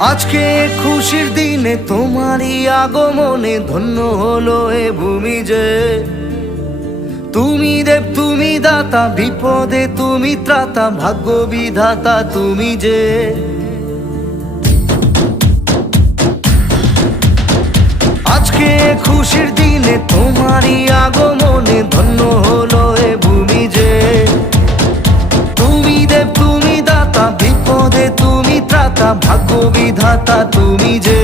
আজকে খুশির দিনে তোমারই আগমনে ধন্য হলো এ ভূমি যে। তুমি দেব তুমি দাতা, বিপদে তুমি ত্রাতা, ভাগ্য বিধাতা তুমি যে। আজকে খুশির দিনে তোমারই আগমনে ধন্য হলো এ ভূমি যে। তুমি দেব তুমি দাতা, বিপদে তুমি ত্রাতা, ভাগ্য বিধাতা তুমি যে।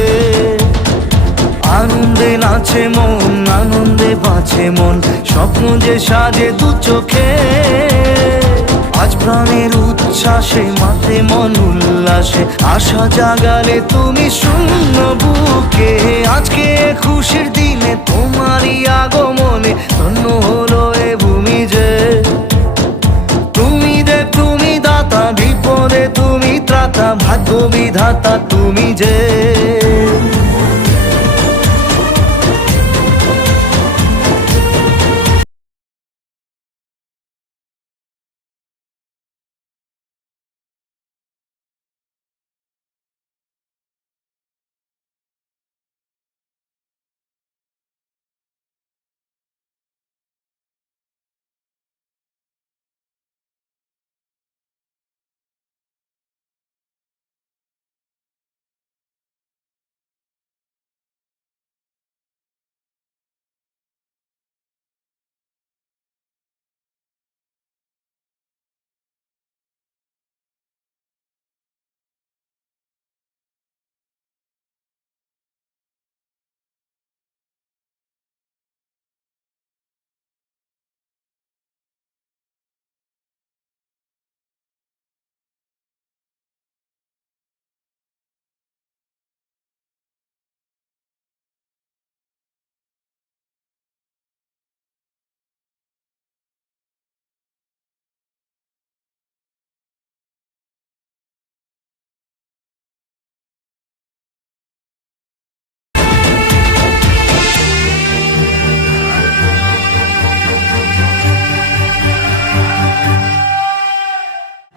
আনন্দে নাচে মন, আনন্দে বাঁচে মন, স্বপ্ন যে সাজে দু চোখে। আজ প্রাণের উচ্ছ্বাসে মাতে মন উল্লাসে, আশা জাগালে তুমি শূন্য বুকে। আজকে খুশির দিনে তোমারই আগমনে ধন্য হলো এ ভূমি যে। তুমি দেব তুমি দাতা, বিপদে তুমি ত্রাতা, ভাগ্য বিধাতা তুমি যে।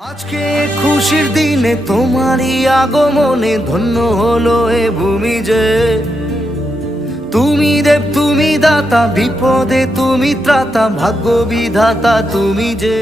আজকে খুশির দিনে তোমারই আগমনে ধন্য হলো এ ভূমি যে। তুমি দেব তুমি দাতা, বিপদে তুমি ত্রাতা, ভাগ্য বিধাতা তুমি যে।